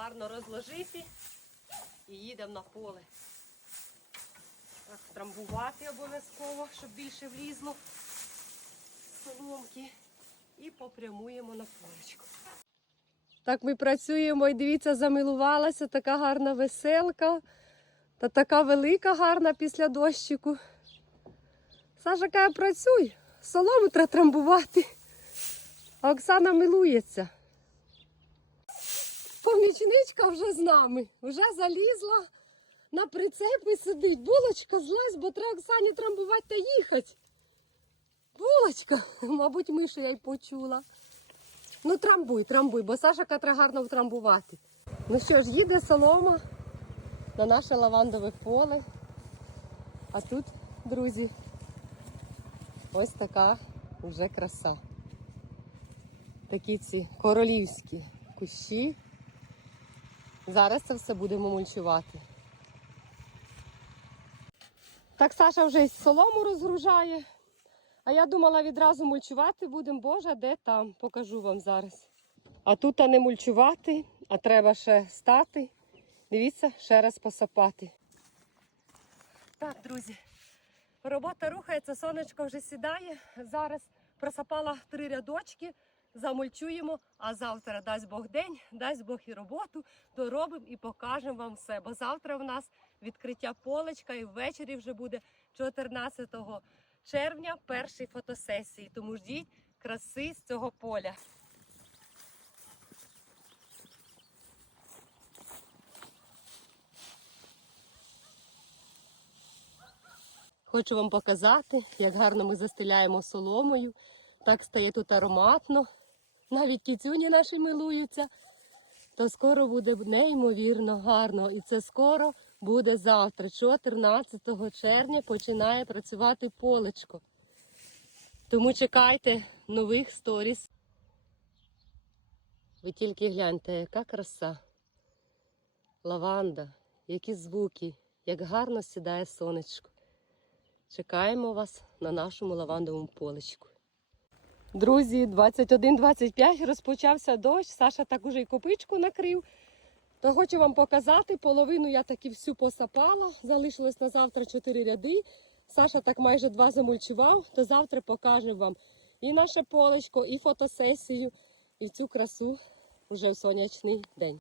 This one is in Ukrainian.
гарно розложити і їдемо на поле. Так, трамбувати обов'язково, щоб більше влізло соломки. І попрямуємо на полечку. Так ми працюємо і дивіться, замилувалася така гарна веселка. Та така велика гарна після дощику. Саша каже, працюй, солому треба трамбувати. А Оксана милується. Помічничка вже з нами, вже залізла на прицеп і сидить. Булочка злазь, бо треба Оксані трамбувати та їхати. Булочка, мабуть, мишу я й почула. Ну, трамбуй, трамбуй, бо Саша каже, гарно втрамбувати. Ну що ж, їде солома на наше лавандове поле. А тут, друзі, ось така вже краса. Такі ці королівські кущі. Зараз це все будемо мульчувати. Так Саша вже солому розгружає. А я думала відразу мульчувати будемо. Боже, де там? Покажу вам зараз. А тут а не мульчувати, а треба ще стати. Дивіться, ще раз посапати. Так, друзі, робота рухається, сонечко вже сідає. Зараз просапала три рядочки, замульчуємо, а завтра дасть Бог день, дасть Бог і роботу, доробимо і покажемо вам все. Бо завтра в нас відкриття полечка і ввечері вже буде 14 червня першої фотосесії. Тому ждіть краси з цього поля. Хочу вам показати, як гарно ми застеляємо соломою. Так стає тут ароматно. Навіть кіцюні наші милуються. То скоро буде неймовірно гарно. І це скоро буде завтра, 14 червня, починає працювати полечко. Тому чекайте нових сторіс. Ви тільки гляньте, яка краса. Лаванда, які звуки, як гарно сідає сонечко. Чекаємо вас на нашому лавандовому полечку. Друзі, 21-25 розпочався дощ. Саша так уже і копичку накрив. То хочу вам показати. Половину я таки всю посапала. Залишилось на завтра 4 ряди. Саша так майже два замульчував, то завтра покажемо вам і наше полечко, і фотосесію, і цю красу вже в сонячний день.